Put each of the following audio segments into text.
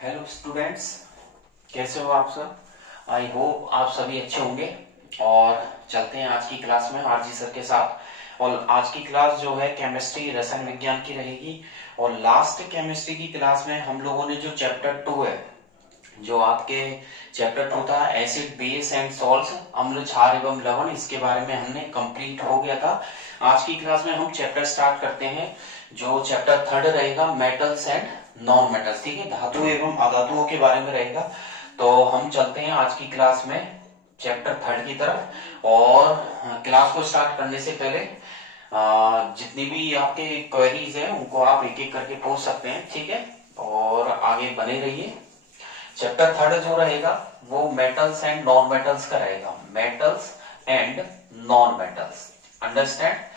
Hello students, कैसे हो आप सब। आई होप आप सभी अच्छे होंगे। और चलते हैं आज की क्लास में आरजी सर के साथ। और आज की क्लास जो है केमिस्ट्री रसायन विज्ञान की रहेगी। और लास्ट केमिस्ट्री की क्लास में हम लोगों ने जो चैप्टर 2 है, जो आपके चैप्टर 2 था एसिड बेस एंड सॉल्ट्स, अम्ल क्षार एवं लवण, इसके बारे में हमने कंप्लीट हो गया था। आज की क्लास में हम चैप्टर स्टार्ट करते हैं। जो चैप्टर 3 रहेगा मेटल्स एंड नॉन मेटल्स, ठीक है, धातु एवं अधातुओं के बारे में रहेगा। तो हम चलते हैं आज की क्लास में चैप्टर 3 की तरफ। और क्लास को स्टार्ट करने से पहले जितनी भी आपके क्वेरीज हैं उनको आप एक एक करके पूछ सकते हैं, ठीक है। और आगे बने रहिए। चैप्टर 3 जो रहेगा वो मेटल्स एंड नॉन मेटल्स का रहेगा। Metals and non metals, understand.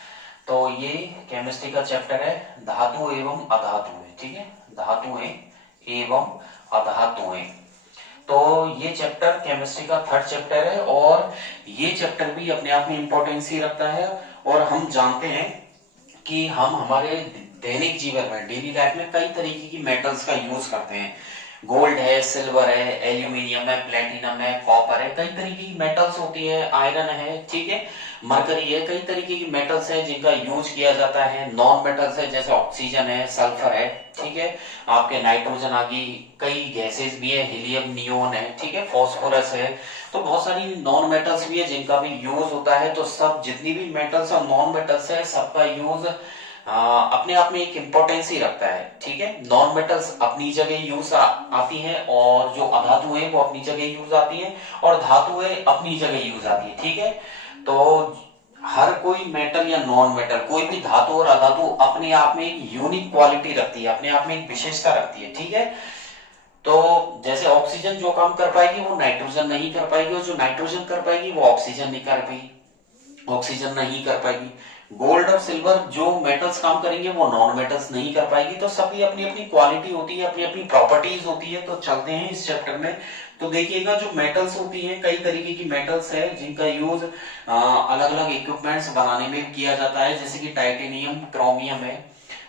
तो ये केमिस्ट्री का चैप्टर है, धातु एवं अधातुएं, ठीक है, धातुएं एवं अधातुएं। तो ये चैप्टर केमिस्ट्री का 3rd चैप्टर है। और ये चैप्टर भी अपने आप में इंपॉर्टेंस ही रखता है। और हम जानते हैं कि हम हमारे दैनिक जीवन में, डेली लाइफ में कई तरीके की मेटल्स का यूज करते हैं। गोल्ड है, सिल्वर है, एल्यूमिनियम है, प्लेटिनम है, कॉपर है, कई तरीके की मेटल्स होती है, आयरन है, ठीक है, मरकरी है, कई तरीके की मेटल्स है जिनका यूज किया जाता है। नॉन मेटल्स है जैसे ऑक्सीजन है, सल्फर है, ठीक है, आपके नाइट्रोजन आदि, कई गैसेस भी है, हीलियम, नियोन है, ठीक है, फास्फोरस है। तो बहुत सारी नॉन मेटल्स भी है जिनका भी यूज होता है। तो सब जितनी भी मेटल्स और नॉन मेटल्स है सबका यूज अपने आप में एक इंपॉर्टेंस ही रखता है, ठीक है। नॉन मेटल्स अपनी जगह यूज आती हैं, और जो अधातु है वो अपनी जगह यूज आती है, और धातुएं अपनी जगह यूज आती है, ठीक है। तो हर कोई मेटल या नॉन मेटल, कोई भी धातु और अधातु अपने आप में एक यूनिक क्वालिटी रखती है, अपने आप में एक विशेषता रखती है, ठीक है। तो जैसे ऑक्सीजन जो काम कर पाएगी वो नाइट्रोजन नहीं कर पाएगी, और जो नाइट्रोजन कर पाएगी वो ऑक्सीजन नहीं कर पाएगी, ऑक्सीजन नहीं कर पाएगी। गोल्ड और सिल्वर जो मेटल्स काम करेंगे वो नॉन मेटल्स नहीं कर पाएगी। तो सबकी अपनी अपनी क्वालिटी होती है, अपनी अपनी प्रॉपर्टीज होती है। तो चलते हैं इस चैप्टर में। तो देखिएगा जो मेटल्स होती हैं, कई तरीके की मेटल्स है जिनका यूज अलग अलग इक्विपमेंट्स बनाने में किया जाता है, जैसे कि टाइटेनियम, क्रोमियम है।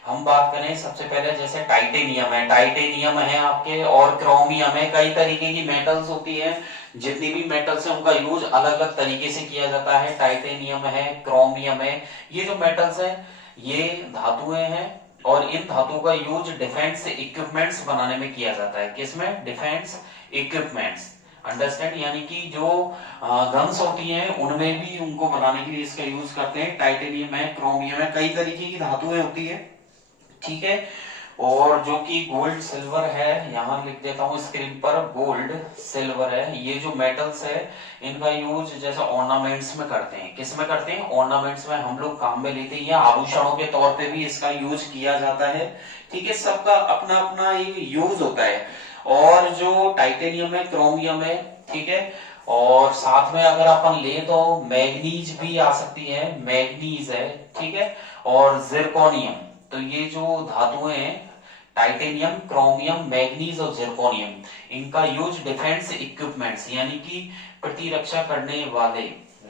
हम बात करें सबसे पहले, जैसे टाइटेनियम है, टाइटेनियम है आपके, और क्रोमियम है। कई तरीके की मेटल्स होती है, जितनी भी मेटल्स है उनका यूज अलग अलग तरीके से किया जाता है। टाइटेनियम है, क्रोमियम है, ये जो मेटल्स है ये धातुएं हैं। और इन धातुओं का यूज डिफेंस इक्विपमेंट्स बनाने में किया जाता है। किसमें? Defence equipments, understand. यानी कि जो गन्स होती हैं उनमें भी उनको बनाने के लिए इसका यूज करते हैं। टाइटेनियम है, क्रोमियम है, कई तरीके की धातुएं होती है, ठीक है। और जो कि गोल्ड सिल्वर है, यहां लिख देता हूं स्क्रीन पर, गोल्ड सिल्वर है, ये जो मेटल्स है इनका यूज जैसे ऑर्नामेंट्स में करते हैं। किस में करते हैं? ऑर्नामेंट्स में हम लोग काम में लेते हैं, या आभूषणों के तौर पे भी इसका यूज किया जाता है, ठीक है। सबका अपना अपना यूज होता है। और जो टाइटेनियम है, क्रोमियम है, ठीक है, और साथ में अगर अपन ले तो मैग्नीज भी आ सकती है, मैग्नीज है, ठीक है, और जिरकोनियम। तो ये जो धातुएं हैं, टाइटेनियम, क्रोमियम, मैग्नीज और जिरकोनियम, इनका यूज डिफेंस इक्विपमेंट्स यानी कि प्रतिरक्षा करने वाले,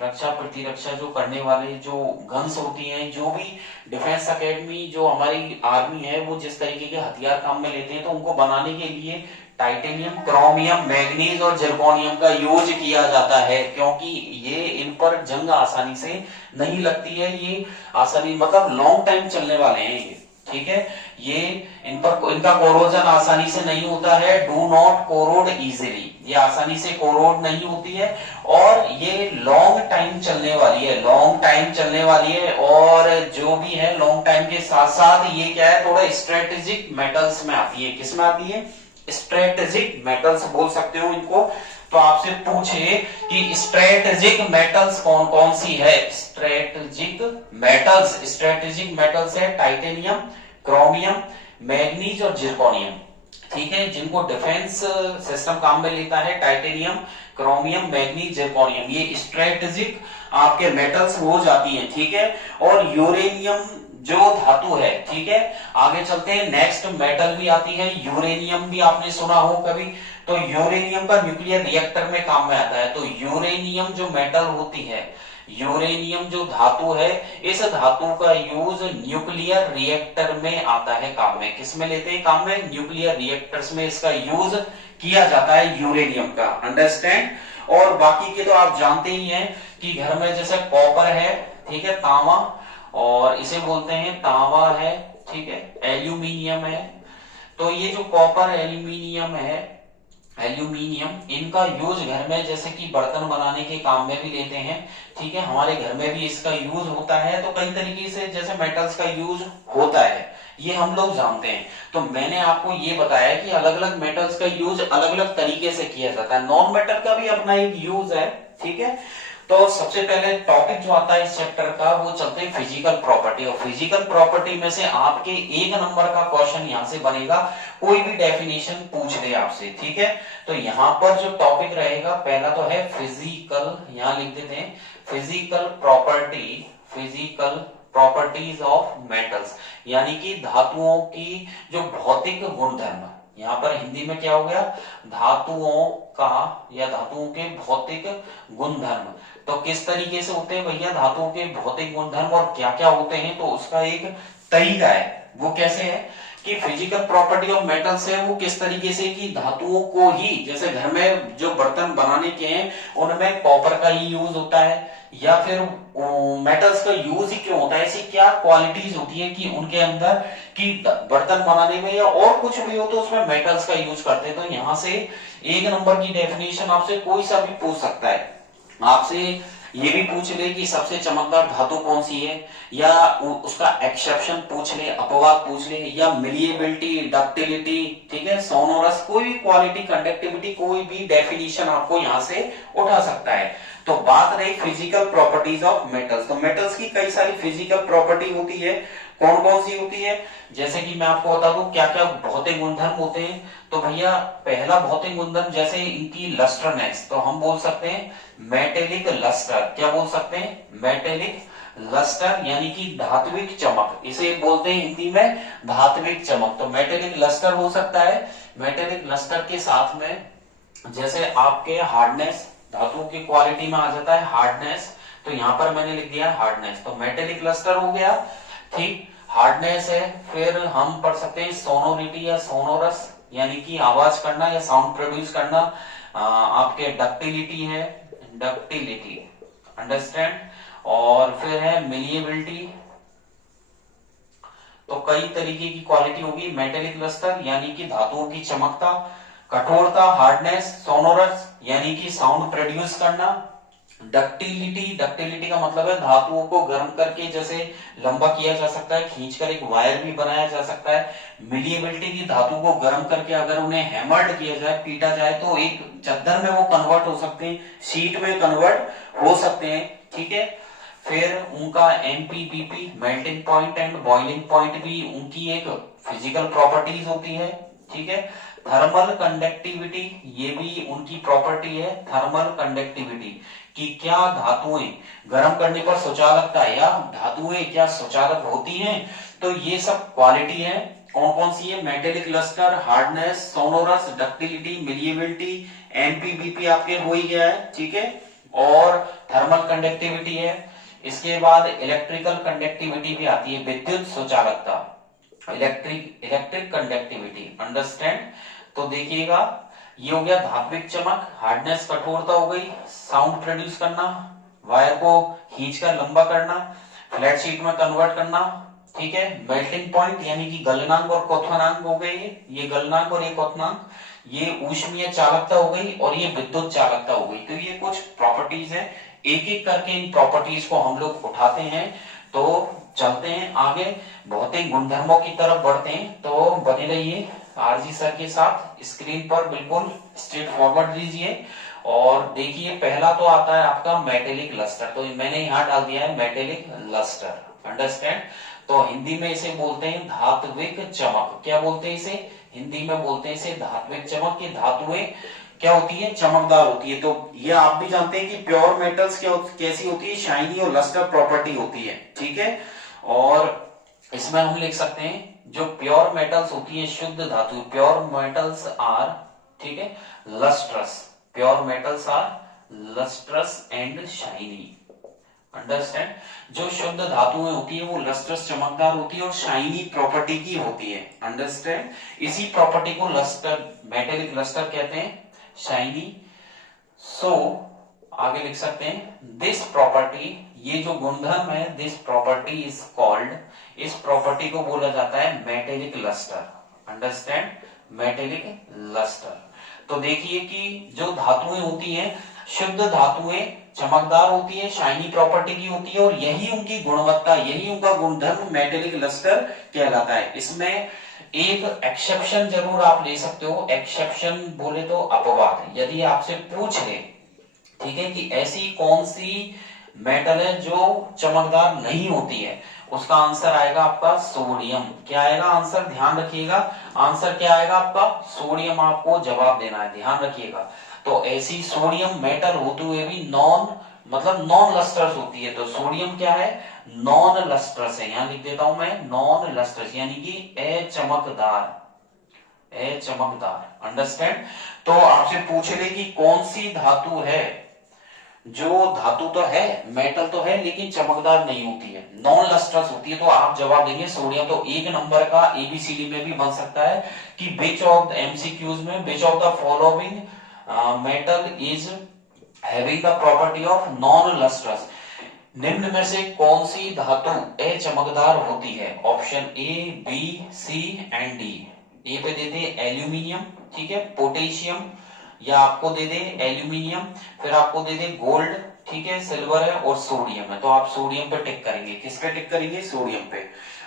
रक्षा प्रतिरक्षा जो करने वाले जो गन्स होती हैं, जो भी डिफेंस एकेडमी जो हमारी आर्मी है वो जिस तरीके के हथियार काम में लेते हैं, तो उनको बनाने के लिए टाइटेनियम, क्रोमियम, मैग्नीज और जिरकोनियम का यूज किया जाता है। क्योंकि ये इन पर जंग आसानी से नहीं लगती है, ये आसानी मतलब लॉन्ग टाइम चलने वाले हैं ये, ठीक है। ये इन पर इनका कोरोजन आसानी से नहीं होता है, डू नॉट कोरोड इजीली, ये आसानी से कोरोड नहीं होती है। और ये लॉन्ग टाइम चलने वाली है, लॉन्ग टाइम चलने वाली है। और जो भी है लॉन्ग टाइम के साथ साथ ये क्या है, थोड़ा स्ट्रेटेजिक मेटल्स में आती है। किस में आती है? स्ट्रेटेजिक मेटल्स बोल सकते हो इनको। तो आपसे पूछे कि स्ट्रेटेजिक मेटल्स कौन कौन सी है? स्ट्रेटेजिक मेटल्स, स्ट्रेटेजिक मेटल्स है टाइटेनियम, क्रोमियम, मैग्नीज और जिरकोनियम, ठीक है, जिनको डिफेंस सिस्टम काम में लेता है। टाइटेनियम, क्रोमियम, मैग्नीज, जिरकोनियम, ये स्ट्रेटेजिक आपके मेटल्स हो जाती हैं, ठीक है। और यूरेनियम जो धातु है, ठीक है, आगे चलते हैं। नेक्स्ट मेटल भी आती है यूरेनियम, भी आपने सुना हो कभी। तो यूरेनियम का न्यूक्लियर रिएक्टर में काम में आता है। तो यूरेनियम जो मेटल होती है, यूरेनियम जो धातु है, इस धातु का यूज न्यूक्लियर रिएक्टर में आता है काम में। किस में लेते हैं काम में? न्यूक्लियर रिएक्टर्स में इसका यूज किया जाता है यूरेनियम का। अंडरस्टैंड। और बाकी के तो आप जानते ही हैं कि घर में जैसे कॉपर है, ठीक है, तांबा, और इसे बोलते हैं तांबा है, ठीक है, एल्यूमिनियम है। तो ये जो कॉपर एल्यूमिनियम है, एल्यूमिनियम, इनका यूज घर में जैसे कि बर्तन बनाने के काम में भी लेते हैं, ठीक है, हमारे घर में भी इसका यूज होता है। तो कई तरीके से जैसे मेटल्स का यूज होता है, ये हम लोग जानते हैं। तो मैंने आपको ये बताया कि अलग अलग मेटल्स का यूज अलग अलग तरीके से किया जाता है। नॉन मेटल का भी अपना एक यूज है, ठीक है। तो सबसे पहले टॉपिक जो आता है इस चैप्टर का, वो चलते हैं फिजिकल प्रॉपर्टी। और फिजिकल प्रॉपर्टी में से आपके 1 नंबर का क्वेश्चन यहां से बनेगा, कोई भी डेफिनेशन पूछ ले आपसे, ठीक है। तो यहां पर जो टॉपिक रहेगा पहला तो है फिजिकल, यहां लिख देते हैं physical property, physical properties of metals, यानी कि धातुओं की जो भौतिक गुणधर्म। यहां पर हिंदी में क्या हो गया? धातुओं का या धातुओं के भौतिक गुणधर्म। तो किस तरीके से होते हैं भैया धातुओं के भौतिक गुणधर्म और क्या क्या होते हैं? तो उसका एक तरीका है, वो कैसे है कि फिजिकल प्रॉपर्टी ऑफ मेटल्स है वो किस तरीके से कि धातुओं को ही, जैसे घर में जो बर्तन बनाने के हैं उनमें कॉपर का ही यूज होता है, या फिर मेटल्स का यूज ही क्यों होता है, ऐसी क्या क्वालिटीज होती है कि उनके अंदर कि बर्तन बनाने में या और कुछ भी हो तो उसमें मेटल्स का यूज करते हैं। तो यहां से 1 नंबर की डेफिनेशन आपसे कोई सा भी पूछ सकता है। आपसे ये भी पूछ ले कि सबसे चमकदार धातु कौन सी है, या उसका एक्सेप्शन पूछ ले, अपवाद पूछ ले, या मिलिएबिलिटी, डक्टिलिटी, ठीक है, सोनोरस, कोई भी क्वालिटी, कंडक्टिविटी, कोई भी डेफिनेशन आपको यहां से उठा सकता है। तो बात रही फिजिकल प्रॉपर्टीज ऑफ मेटल्स। तो मेटल्स की कई सारी फिजिकल प्रॉपर्टी होती है, कौन कौन सी होती है? जैसे कि मैं आपको बता दूं क्या क्या भौतिक गुणधर्म होते हैं। तो भैया पहला भौतिक गुणधर्म जैसे इनकी लस्टरनेस, तो हम बोल सकते हैं मेटेलिक लस्टर। क्या बोल सकते हैं? मेटेलिक लस्टर, यानी कि धात्विक चमक, इसे बोलते हैं हिंदी में धात्विक चमक। तो मेटेलिक लस्टर हो सकता है। मेटेलिक लस्टर के साथ में जैसे आपके हार्डनेस, धातुओं की क्वालिटी में आ जाता है हार्डनेस, तो यहां पर मैंने लिख दिया हार्डनेस। तो मेटेलिक लस्टर हो गया, ठीक, हार्डनेस है। फिर हम पढ़ सकते हैं सोनोरिटी या सोनोरस, यानी कि आवाज करना या साउंड प्रोड्यूस करना। आपके डक्टिलिटी है, डक्टिलिटी, अंडरस्टैंड। और फिर है मिलिएबिलिटी। तो कई तरीके की क्वालिटी होगी मेटेलिक लस्टर, यानी कि धातुओं की चमकता, कठोरता, हार्डनेस, सोनोरस, यानी कि साउंड प्रोड्यूस करना, डक्टिलिटी, डक्टिलिटी का मतलब है धातुओं को गर्म करके जैसे लंबा किया जा सकता है, खींचकर एक वायर भी बनाया जा सकता है। मिलिएबिलिटी की धातु को गर्म करके अगर उन्हें हैमर्ड किया जाए, पीटा जाए, तो एक चद्दर में वो कन्वर्ट हो सकते हैं, शीट में कन्वर्ट हो सकते हैं, ठीक है। फिर उनका MPBP, melting point and boiling point, भी उनकी एक फिजिकल प्रॉपर्टीज होती है, ठीक है। थर्मल कंडक्टिविटी, ये भी उनकी प्रॉपर्टी है, थर्मल कंडक्टिविटी, कि क्या धातुएं गर्म करने पर सुचालकता है या धातुएं क्या सुचालक होती हैं। तो ये सब क्वालिटी है, कौन कौन सी है? Metallic lustre, hardness, sonorous, ductility, malleability, MPBP आपके हो ही गया है, ठीक है। और थर्मल कंडक्टिविटी है। इसके बाद इलेक्ट्रिकल कंडक्टिविटी भी आती है, विद्युत सुचालकता, इलेक्ट्रिक कंडक्टिविटी, अंडरस्टैंड। तो देखिएगा ये हो गया धात्विक चमक, हार्डनेस, कठोरता हो गई, साउंड प्रोड्यूस करना, वायर को खींचकर लंबा करना, फ्लैट शीट में कन्वर्ट करना, ठीक है। मेल्टिंग पॉइंट यानी कि गलनांक और क्वथनांक हो गई, ये गलनांक और ये क्वथनांक, ये ऊष्मीय चालकता हो गई और ये विद्युत चालकता हो गई। तो ये कुछ प्रॉपर्टीज है, एक एक करके इन प्रॉपर्टीज को हम लोग उठाते हैं। तो चलते हैं आगे, भौतिक गुणधर्मों की तरफ बढ़ते हैं। तो बने रहिए आरजी सर के साथ, स्क्रीन पर बिल्कुल स्ट्रेट फॉरवर्ड लीजिए और देखिए पहला तो आता है आपका मेटेलिक लस्टर। तो मैंने यहां डाल दिया है मेटेलिक लस्टर, अंडरस्टैंड। तो हिंदी में इसे बोलते हैं धात्विक चमक। क्या बोलते हैं इसे? हिंदी में बोलते हैं इसे धात्विक चमक। की धातुएं क्या होती है? चमकदार होती है। तो ये आप भी जानते हैं कि प्योर मेटल्स कैसी होती है? शाइनी और लस्टर प्रॉपर्टी होती है, ठीक है। और इसमें हम लिख सकते हैं जो प्योर मेटल्स होती है, शुद्ध धातु, प्योर मेटल्स आर, ठीक है, lustrous, pure metals are lustrous and shiny, understand. जो शुद्ध धातुएं होती है वो लस्ट्रस चमकदार होती है और शाइनी प्रॉपर्टी की होती है। अंडरस्टैंड। इसी प्रॉपर्टी को लस्टर, मेटेलिक लस्टर कहते हैं, शाइनी। सो आगे लिख सकते हैं दिस प्रॉपर्टी, ये जो गुणधर्म है, दिस प्रॉपर्टी इज कॉल्ड, इस प्रॉपर्टी को बोला जाता है metallic lustre. Understand, metallic lustre. तो देखिए कि जो धातुएं होती हैं, शुद्ध धातुएं चमकदार होती है, शाइनी प्रॉपर्टी की होती है और यही उनकी गुणवत्ता, यही उनका गुणधर्म मेटेलिक लस्टर कहलाता है। इसमें एक एक्सेप्शन जरूर आप ले सकते हो, एक्सेप्शन बोले तो अपवाद। यदि आपसे पूछ ले, ठीक है, कि ऐसी कौन सी मेटल है जो चमकदार नहीं होती है, उसका आंसर आएगा आपका सोडियम। क्या आएगा आंसर, ध्यान रखिएगा, आंसर क्या आएगा आपका, सोडियम। आपको जवाब देना है, ध्यान रखिएगा। तो ऐसी सोडियम मेटल होते हुए भी नॉन लस्टर्स होती है। तो सोडियम क्या है, नॉन लस्टर्स है। यहां लिख देता हूं मैं, नॉन लस्टर्स यानी कि अचमकदार, अचमकदार। अंडरस्टैंड। तो आपसे पूछ ले कि कौन सी धातु है जो धातु तो है, मेटल तो है, लेकिन चमकदार नहीं होती है, नॉन लस्ट्रस होती है, तो आप जवाब देंगे सोडियम। तो एक नंबर का एबीसीडी में भी बन सकता है कि विच ऑफ द एमसीक्यूज में, which of the following metal is having the property of non lustrous. निम्न में से कौन सी धातु अचमकदार होती है? Option A, B, C and D. A पे देते एल्यूमिनियम, ठीक है, पोटेशियम, या आपको दे दे एल्यूमिनियम, फिर आपको दे दे गोल्ड, ठीक है, सिल्वर है और सोडियम है। तो आप सोडियम पे टिक करेंगे। किस पे टिक करेंगे? सोडियम पे।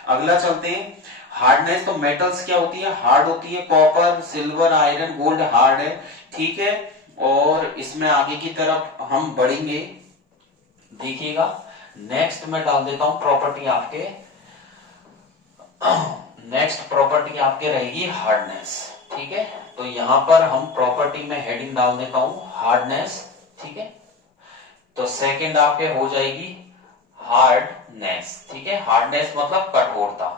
अगला चलते हैं, हार्डनेस। तो मेटल्स क्या होती है? हार्ड होती है। Copper, silver, iron, gold hard है, ठीक है। और इसमें आगे की तरफ हम बढ़ेंगे, देखिएगा। नेक्स्ट में डाल देता हूं प्रॉपर्टी आपके, नेक्स्ट प्रॉपर्टी आपके रहेगी हार्डनेस, ठीक है। तो यहां पर हम प्रॉपर्टी में हेडिंग डाल देता हूं हार्डनेस, ठीक है। तो सेकंड आपके हो जाएगी हार्डनेस, ठीक है। हार्डनेस मतलब कठोरता।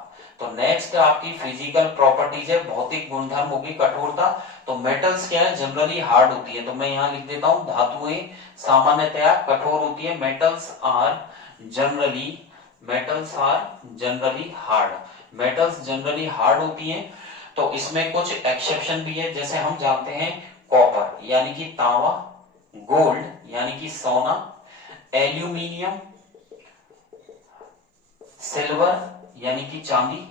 तो नेक्स्ट आपकी फिजिकल प्रॉपर्टीज है, भौतिक गुणधर्म होगी कठोरता। तो मेटल्स क्या है? जनरली हार्ड होती है। तो मैं यहां लिख देता हूं धातुएं सामान्यतया कठोर होती है। Metals are generally hard. Metals generally hard होती हैं। तो इसमें कुछ एक्सेप्शन भी है, जैसे हम जानते हैं कॉपर यानी कि तांबा, गोल्ड यानी कि सोना, एल्यूमिनियम, सिल्वर यानी कि चांदी,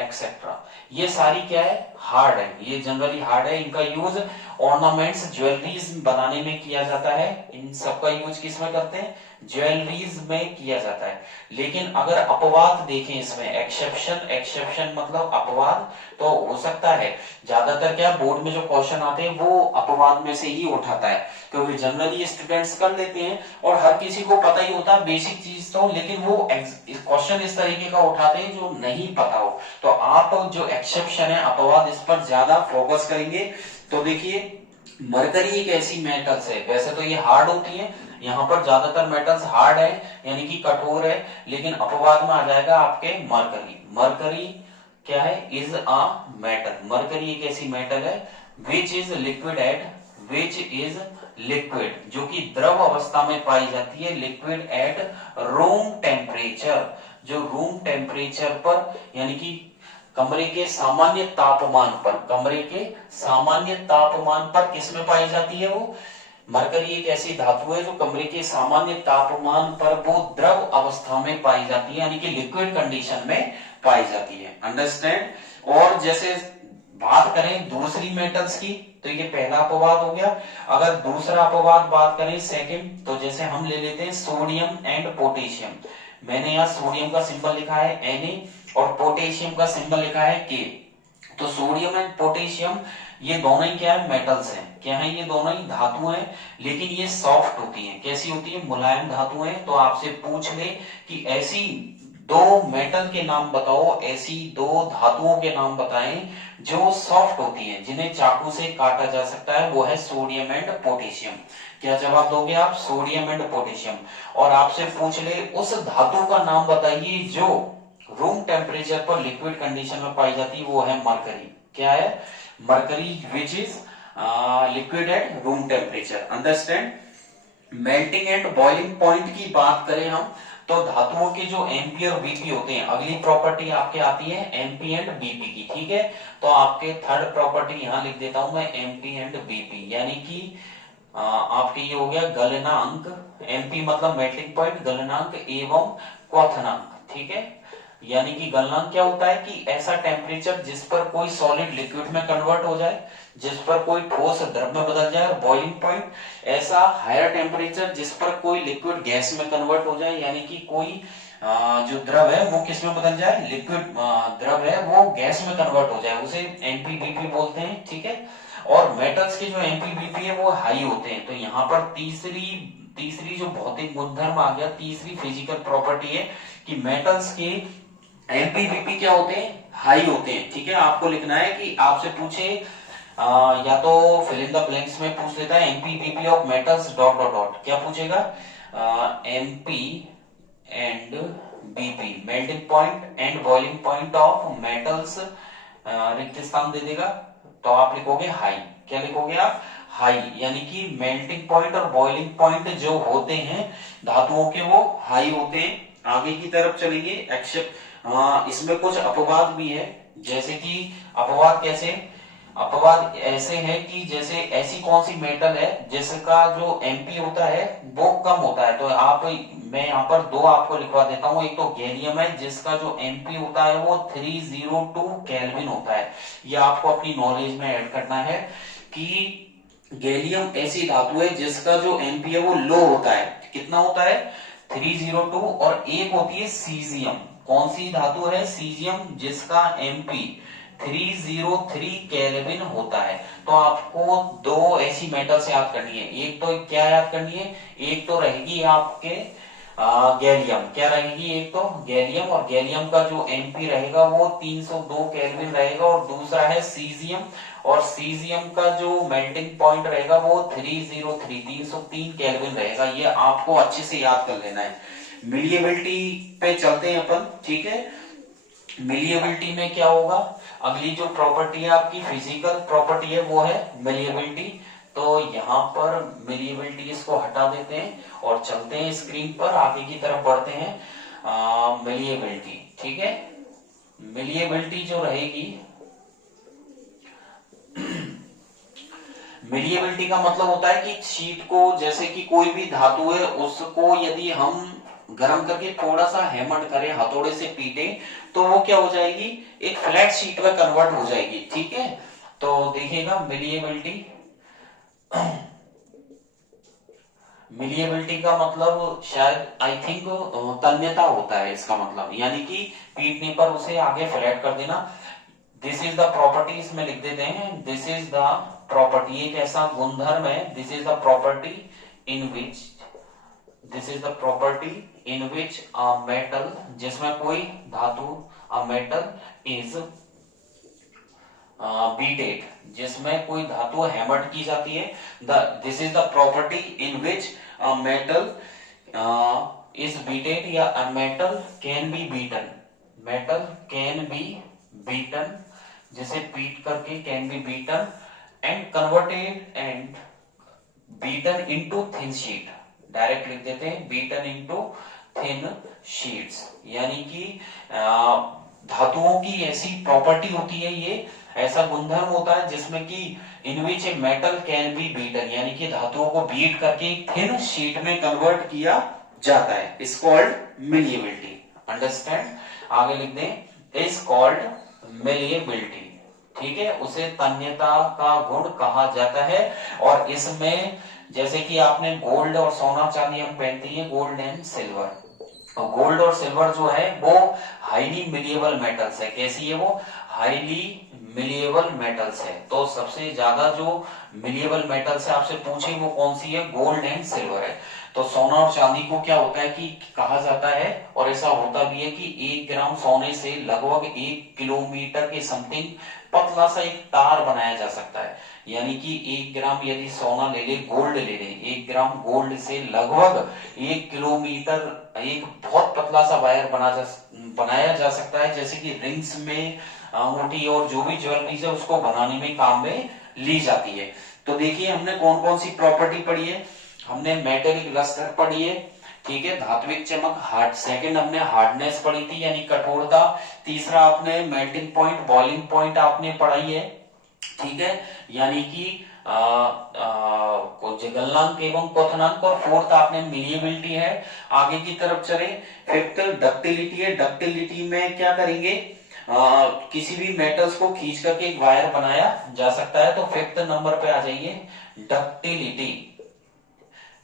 एक्सेट्रा। ये सारी क्या है? हार्ड है, ये जनरली हार्ड है। इनका यूज ऑर्नामेंट्स, ज्वेलरीज बनाने में किया जाता है। इन सबका यूज किस में करते हैं? ज्वेलरीज में किया जाता है। लेकिन अगर अपवाद देखें इसमें, एक्सेप्शन मतलब अपवाद, तो हो सकता है ज्यादातर क्या बोर्ड में जो क्वेश्चन आते हैं वो अपवाद में से ही उठाता है, क्योंकि जनरली स्टूडेंट्स कर लेते हैं और हर किसी को पता ही होता है बेसिक चीज तो, लेकिन वो क्वेश्चन इस तरीके का उठाते हैं जो नहीं पता हो। तो आप जो एक्सेप्शन है, अपवाद, इस पर ज्यादा फोकस करेंगे। तो देखिए, मरकरी एक ऐसी मेटल्स है, वैसे तो ये हार्ड होती है, यहाँ पर ज्यादातर मेटल्स हार्ड है यानी कि कठोर है, लेकिन अपवाद में आ जाएगा आपके मरकरी। मरकरी क्या है? Is a metal. मरकरी एक ऐसी मेटल है विच इज लिक्विड, जो कि द्रव अवस्था में पाई जाती है। लिक्विड एट रूम टेम्परेचर, जो रूम टेम्परेचर पर यानी कि कमरे के सामान्य तापमान पर, कमरे के सामान्य तापमान पर किस में पाई जाती है? वो मरकरी एक ऐसी धातु है जो कमरे के सामान्य तापमान पर वो द्रव अवस्था में पाई जाती है, यानी कि लिक्विड कंडीशन में पाई जाती है। अंडरस्टैंड। और जैसे बात करें दूसरी मेटल्स की, तो ये पहला अपवाद हो गया। अगर दूसरा अपवाद बात करें सेकंड, तो जैसे हम ले लेते हैं सोडियम एंड पोटेशियम। मैंने यहाँ सोडियम का सिंबल लिखा है Na और पोटेशियम का सिंबल लिखा है K। तो सोडियम एंड पोटेशियम ये दोनों ही क्या है? मेटल्स हैं। क्या है? ये दोनों ही धातुएं हैं, लेकिन ये सॉफ्ट होती हैं। कैसी होती है? मुलायम धातुएं। तो आपसे पूछ ले कि ऐसी दो मेटल के नाम बताओ, ऐसी दो धातुओं के नाम बताएं जो सॉफ्ट होती हैं, जिन्हें चाकू से काटा जा सकता है। वो है सोडियम एंड पोटेशियम। क्या जवाब दोगे आप? Sodium and potassium. और आपसे पूछ ले उस धातु का नाम बताइए जो रूम टेम्परेचर पर लिक्विड कंडीशन में पाई जाती है, वो है मरकरी। क्या है? Mercury which is liquid at room temperature. Understand. Melting and boiling point की बात करें हम, तो धातुओं के जो एमपी और बीपी होते हैं, अगली प्रॉपर्टी आपके आती है एमपी एंड बीपी की, ठीक है। तो आपके थर्ड प्रॉपर्टी यहां लिख देता हूं मैं, एमपी एंड बीपी, यानी कि आपके ये हो गया गलनांक, एमपी मतलब मेल्टिंग पॉइंट, गलनांक एवं क्वथनांक, ठीक है। यानी कि गलनांक क्या होता है कि ऐसा टेम्परेचर जिस पर कोई सॉलिड लिक्विड में कन्वर्ट हो जाए, जिस पर कोई ठोस द्रव में बदल जाए। और बॉइलिंग पॉइंट ऐसा हायर टेम्परेचर जिस पर कोई लिक्विड गैस में कन्वर्ट हो जाए, यानी कि कोई जो द्रव है वो किस में बदल जाए, लिक्विड द्रव है वो गैस में कन्वर्ट हो जाए, उसे एमपीबीपी बोलते हैं, ठीक है। और मेटल्स के जो एमपीबीपी है वो हाई होते हैं। तो यहाँ पर तीसरी तीसरी जो भौतिक गुणधर्म आ गया, तीसरी फिजिकल प्रॉपर्टी है कि मेटल्स के एमपीबीपी क्या होते हैं, हाई होते हैं, ठीक है। आपको लिखना है कि आपसे पूछे या तो फिल इन द ब्लैंक्स में पूछ लेता है MPBP of metals dot dot dot, क्या पूछेगा, MP and BP, melting point and boiling point of metals, रिक्त स्थान दे देगा, तो आप लिखोगे हाई। क्या लिखोगे आप, हाई, यानी कि मेल्टिंग पॉइंट और बॉइलिंग पॉइंट जो होते हैं धातुओं के वो हाई होते हैं। आगे की तरफ चलेंगे, एक्सेप्ट इसमें कुछ अपवाद भी है, जैसे कि अपवाद कैसे, अपवाद ऐसे है कि जैसे ऐसी कौन सी मेटल है जिसका जो एमपी होता है वो कम होता है। तो आप, मैं यहाँ पर दो आपको लिखवा देता हूँ। एक तो गैलियम है जिसका जो एमपी होता है वो 302 केल्विन होता है। ये आपको अपनी नॉलेज में ऐड करना है कि गैलियम ऐसी धातु है जिसका जो एमपी है वो लो होता है। कितना होता है, 302। और एक होती है सीजियम, कौन सी धातु है, सीजियम, जिसका एमपी 303 केल्विन होता है। तो आपको दो ऐसी मेटल्स याद करनी है। एक तो क्या याद करनी है, एक तो रहेगी आपके गैलियम, क्या रहेगी, एक तो गैलियम, और गैलियम का जो एमपी रहेगा वो 302 केल्विन रहेगा। और दूसरा है सीजियम, और सीजियम का जो मेल्टिंग पॉइंट रहेगा वो 303 केल्विन रहेगा। ये आपको अच्छे से याद कर लेना है। मिलिएबिलिटी पे चलते हैं अपन, ठीक है। मिलिएबिलिटी में क्या होगा, अगली जो प्रॉपर्टी है आपकी फिजिकल प्रॉपर्टी है वो है मिलिएबिलिटी। तो यहाँ पर मिलिएबिलिटी इसको हटा देते हैं और चलते हैं स्क्रीन पर, आगे की तरफ बढ़ते हैं। मिलिएबिलिटी, ठीक है। मिलिएबिलिटी जो रहेगी, मिलिएबिलिटी का मतलब होता है कि शीट को, जैसे कि कोई भी धातु है उसको यदि हम गर्म करके थोड़ा सा हैमर करें, हथौड़े से पीटे, तो वो क्या हो जाएगी, एक फ्लैट शीट में कन्वर्ट हो जाएगी, ठीक है। तो देखिएगा मिलिएबिलिटी, मिलिएबिलिटी का मतलब शायद आई थिंक तन्यता होता है इसका मतलब, यानी कि पीटने पर उसे आगे फ्लैट कर देना। दिस इज द प्रॉपर्टी, इसमें लिख देते हैं दिस इज द प्रॉपर्टी, एक ऐसा गुणधर्म है, this is the property in which, this is the property in which a metal, जिसमें कोई धातु, अ मेटल इज बीटेड, जिसमें कोई धातु हैमर्ड की जाती है। This is the property in which a metal is beated, या a metal can be beaten, metal can be beaten, जिसे पीट करके, can be beaten and converted and beaten into thin sheet, direct लिख देते हैं बीटन इनटू थिन शीट्स। यानी कि धातुओं की ऐसी प्रॉपर्टी होती है, ये ऐसा गुणधर्म होता है जिसमें कि in which a metal can be beaten, यानी कि धातुओं को बीट करके थिन शीट में कन्वर्ट किया जाता है, इज कॉल्ड मिलिएबिलिटी। अंडरस्टैंड, आगे लिख दें इज कॉल्ड मिलिएबिलिटी, ठीक है। उसे तन्यता का गुण कहा जाता है। और इसमें जैसे कि आपने गोल्ड और सोना चांदी हम पहनती है, गोल्ड एंड सिल्वर, गोल्ड और सिल्वर जो है वो हाईली मिलिएबल मेटल्स है। कैसी है वो, हाईली मिलिएबल मेटल्स है। तो सबसे ज्यादा जो मिलिएबल मेटल्स है आपसे पूछे वो कौन सी है, गोल्ड एंड सिल्वर है। तो सोना और चांदी को क्या होता है कि कहा जाता है, और ऐसा होता भी है कि 1 ग्राम सोने से लगभग 1 किलोमीटर के समथिंग पतला सा एक तार बनाया जा सकता है। यानी कि 1 ग्राम यदि सोना ले ले, गोल्ड ले ले, 1 ग्राम गोल्ड से लगभग 1 किलोमीटर एक बहुत पतला सा वायर बनाया जा सकता है, जैसे कि रिंग्स में अंगूठी और जो भी ज्वेलरीज है उसको बनाने में काम में ली जाती है। तो देखिए हमने कौन कौन सी प्रॉपर्टी पढ़ी है, हमने मेटेलिक लस्टर पढ़ी है, ठीक है, धात्विक चमक, हार्ड, सेकंड हमने हार्डनेस पढ़ी थी यानी कठोरता, तीसरा आपने मेल्टिंग पॉइंट, बॉइलिंग पॉइंट आपने पढ़ाई है, ठीक है, यानी कि गलनांक एवं क्वथनांक, और फोर्थ आपने मिलिएबिलिटी है। आगे की तरफ चले, फिफ्थ डक्टिलिटी है। डक्टिलिटी में क्या करेंगे, किसी भी मेटल्स को खींच करके एक वायर बनाया जा सकता है, तो फिफ्थ नंबर पे आ जाइए डक्टिलिटी।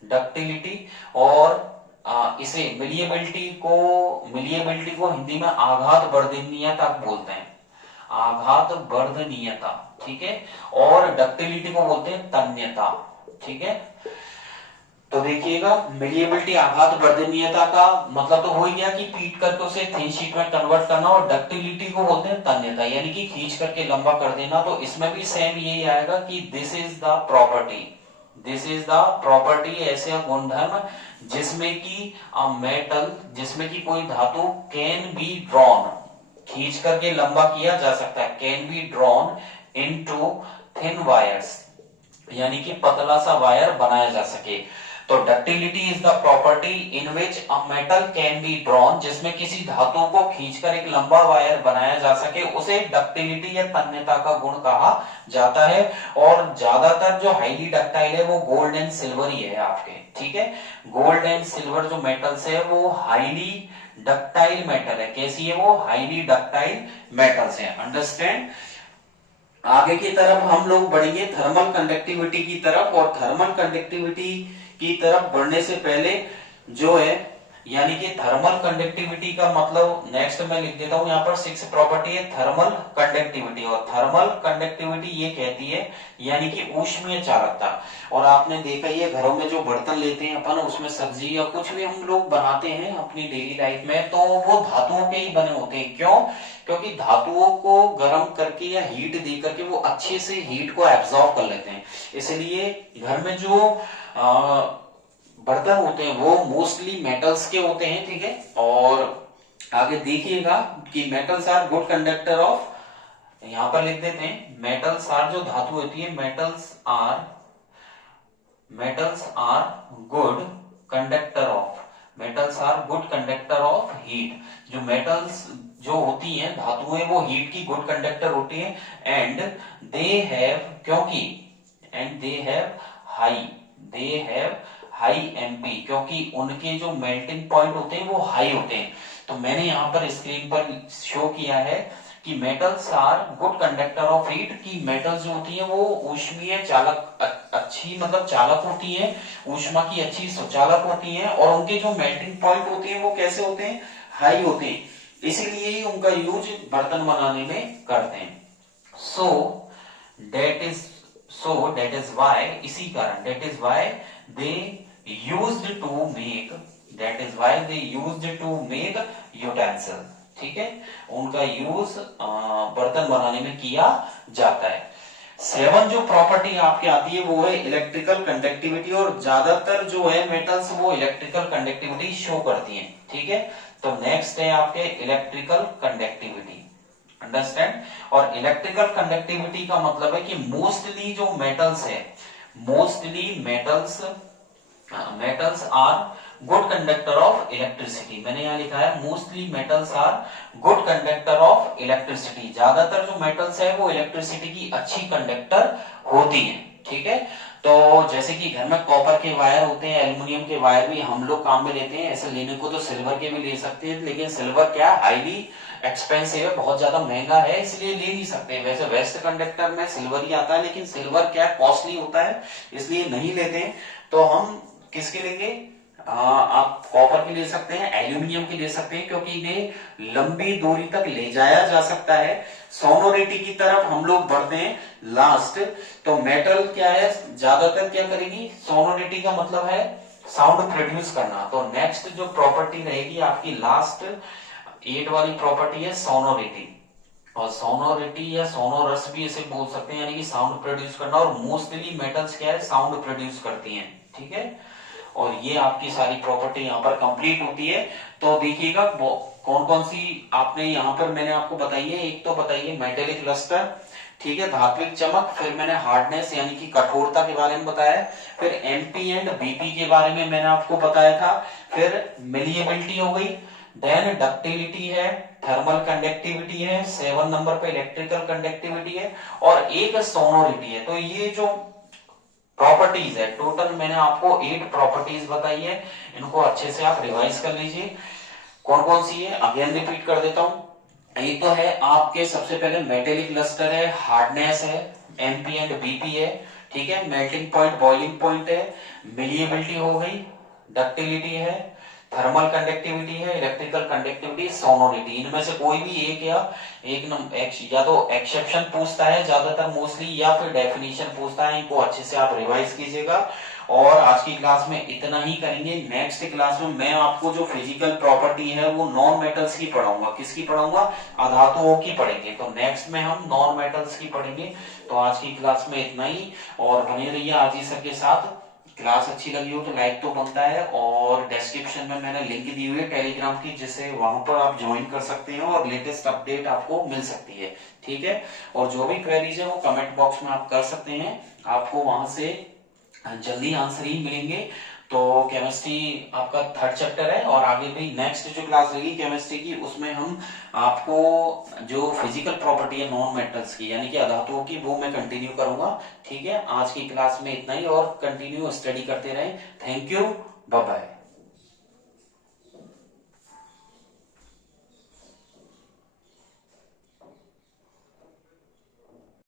डक्टिलिटी और इसे मिलिएबिलिटी को हिंदी में आघात वर्धनीयता बोलते हैं, आघात वर्धनीयता, ठीक है, और डक्टिलिटी को बोलते हैं तन्यता, ठीक है। तो देखिएगा, मिलिएबिलिटी आघात वर्धनीयता का मतलब तो हो ही गया कि पीट करके उसे थिन शीट में कन्वर्ट करना, और डक्टिलिटी को बोलते हैं तन्यता यानी कि खींच करके लंबा कर देना। तो इसमें भी सेम यही आएगा कि this is the property, this is the property, ऐसे गुणधर्म जिसमें कि मेटल, जिसमें कि कोई धातु कैन बी ड्रॉन, खींच करके लंबा किया जा सकता है, can be drawn into thin wires, यानी कि पतला सा वायर बनाया जा सके। तो ductility is the property in which a metal can be drawn, जिसमें किसी धातु को खींचकर एक लंबा वायर बनाया जा सके, उसे डक्टिलिटी या तन्यता का गुण कहा जाता है। और ज्यादातर जो हाईली डक्टाइल है वो गोल्ड एंड सिल्वर ही है आपके, ठीक है। गोल्ड एंड सिल्वर जो मेटल्स है वो हाईली डक्टाइल मेटल है। कैसी है वो? हाईली डक्टाइल मेटल्स है। अंडरस्टैंड। आगे की तरफ हम लोग बढ़ेंगे थर्मल कंडक्टिविटी की तरफ, और थर्मल कंडक्टिविटी की तरफ बढ़ने से पहले जो है, यानी कि थर्मल कंडक्टिविटी का मतलब नेक्स्ट मैं लिख देता हूं यहाँ पर, 6 प्रॉपर्टी है थर्मल कंडक्टिविटी। और थर्मल कंडक्टिविटी ये कहती है यानी कि ऊष्मीय चालकता। और आपने देखा ही है, घरों में जो बर्तन लेते हैं अपन, उसमें सब्जी या कुछ भी हम लोग बनाते हैं अपनी डेली लाइफ में, तो वो धातुओं के ही बने होते हैं। क्यों? क्योंकि धातुओं को गर्म करके या हीट दे करके वो अच्छे से हीट को एब्जॉर्ब कर लेते हैं। इसलिए घर में जो बर्तन होते हैं वो मोस्टली मेटल्स के होते हैं, ठीक है। और आगे देखिएगा कि metals are good conductor of, यहां पर लिख देते हैं मेटल्स आर, जो धातु होती है metals are good conductor of, metals are good conductor of heat. जो मेटल्स जो होती हैं, धातुएं, वो हीट की गुड कंडक्टर होती हैं। एंड दे हैव, क्योंकि and they have high MP, क्योंकि उनके जो मेल्टिंग पॉइंट होते हैं वो हाई होते हैं। तो मैंने यहाँ पर स्क्रीन पर शो किया है कि metals are good conductor of heat, की मेटल्स जो होती हैं वो ऊष्मीय चालक, अच्छी मतलब चालक होती हैं, ऊष्मा की अच्छी सुचालक होती हैं, और उनके जो मेल्टिंग पॉइंट होते हैं वो कैसे होते हैं? हाई होते हैं। इसीलिए उनका यूज बर्तन बनाने में करते हैं। सो दैट इज वाई, इसी कारण, that is why they used to make utensil, ठीक है। उनका यूज बर्तन बनाने में किया जाता है। 7 जो प्रॉपर्टी आपकी आती है वो है इलेक्ट्रिकल कंडक्टिविटी, और ज्यादातर जो है मेटल्स वो इलेक्ट्रिकल कंडक्टिविटी शो करती हैं, ठीक है। तो नेक्स्ट है आपके इलेक्ट्रिकल कंडक्टिविटी। अंडरस्टैंड। और इलेक्ट्रिकल कंडक्टिविटी का मतलब है कि मोस्टली जो मेटल्स है, mostly metals are good conductor of electricity. मैंने यहाँ लिखा है mostly metals are good conductor of electricity. ज्यादातर जो मेटल्स है वो इलेक्ट्रिसिटी की अच्छी कंडक्टर होती हैं, ठीक है। तो जैसे कि घर में कॉपर के वायर होते हैं, एल्युमिनियम के वायर भी हम लोग काम में लेते हैं। ऐसे लेने को तो सिल्वर के भी ले सकते हैं, लेकिन सिल्वर क्या हाईली एक्सपेंसिव है, बहुत ज्यादा महंगा है, इसलिए ले नहीं सकते। वैसे वेस्ट कंडक्टर में सिल्वर ही आता है, लेकिन सिल्वर क्या कॉस्टली होता है, इसलिए नहीं लेते हैं। तो हम किसके लेंगे? आप कॉपर के ले सकते हैं, एल्यूमिनियम के ले सकते हैं, क्योंकि इन्हें लंबी दूरी तक ले जाया जा सकता है। सोनोरिटी की तरफ हम लोग बढ़ते हैं लास्ट। तो मेटल क्या है, ज्यादातर क्या करेगी? सोनोरिटी का मतलब है साउंड प्रोड्यूस करना। तो नेक्स्ट जो प्रॉपर्टी रहेगी आपकी लास्ट 8 वाली प्रॉपर्टी है सोनोरिटी। और सोनोरिटी या सोनोरस भी इसे बोल सकते हैं, यानी कि साउंड प्रोड्यूस करना। और मोस्टली मेटल्स क्या है? साउंड प्रोड्यूस करती हैं, ठीक है। और ये आपकी सारी प्रॉपर्टी यहाँ पर कंप्लीट होती है। तो देखिएगा कौन कौन सी आपने यहाँ पर मैंने आपको बताई है। एक तो बताइए मेटेलिक लस्टर, ठीक है, धात्विक चमक, फिर मैंने हार्डनेस यानी कि कठोरता के बारे में बताया, फिर एमपी एंड बीपी के बारे में मैंने आपको बताया था, फिर मिलिएबिलिटी हो गई, देन डक्टिलिटी है, थर्मल कंडक्टिविटी है, 7 नंबर पे इलेक्ट्रिकल कंडक्टिविटी है, और एक सोनोरिटी है। तो ये जो प्रॉपर्टीज है, टोटल मैंने आपको 8 प्रॉपर्टीज बताई है, इनको अच्छे से आप रिवाइज कर लीजिए। कौन कौन सी है, अगेन रिपीट कर देता हूं। एक तो है आपके सबसे पहले मेटेलिक लस्टर है, हार्डनेस है, एमपी एंड बीपी है, ठीक है, मेल्टिंग पॉइंट, बॉइलिंग पॉइंट है, मिलिएबिलिटी हो गई, डक्टिलिटी है, थर्मल कंडक्टिविटी है, इलेक्ट्रिकल कंडक्टिविटी, सोनोरिटी। इनमें से कोई भी एक या या तो एक्सेप्शन पूछता है ज्यादातर मोस्टली, या फिर डेफिनेशन पूछता है। इनको अच्छे से आप रिवाइज कीजिएगा। और आज की क्लास में इतना ही करेंगे। नेक्स्ट क्लास में मैं आपको जो फिजिकल प्रॉपर्टी है वो नॉन मेटल्स की पढ़ाऊंगा। किसकी पढ़ाऊंगा, अधातुओं की पढ़ेंगे। तो नेक्स्ट में हम नॉन मेटल्स की पढ़ेंगे। तो आज की क्लास में इतना ही, और बने रहिए आरजी सर के साथ। क्लास अच्छी लगी हो तो लाइक तो बनता है, और डिस्क्रिप्शन में मैंने लिंक दी हुई है टेलीग्राम की, जिसे वहां पर आप ज्वाइन कर सकते हैं और लेटेस्ट अपडेट आपको मिल सकती है। ठीक है, और जो भी क्वेरीज है वो कमेंट बॉक्स में आप कर सकते हैं, आपको वहां से जल्दी आंसर ही मिलेंगे। तो केमिस्ट्री आपका 3rd चैप्टर है, और आगे भी नेक्स्ट जो क्लास रहेगी केमिस्ट्री की, उसमें हम आपको जो फिजिकल प्रॉपर्टी है नॉन मेटल्स की यानी कि अधातुओं की, वो मैं कंटिन्यू करूंगा। ठीक है, आज की क्लास में इतना ही, और कंटिन्यू स्टडी करते रहें। Thank you, bye bye.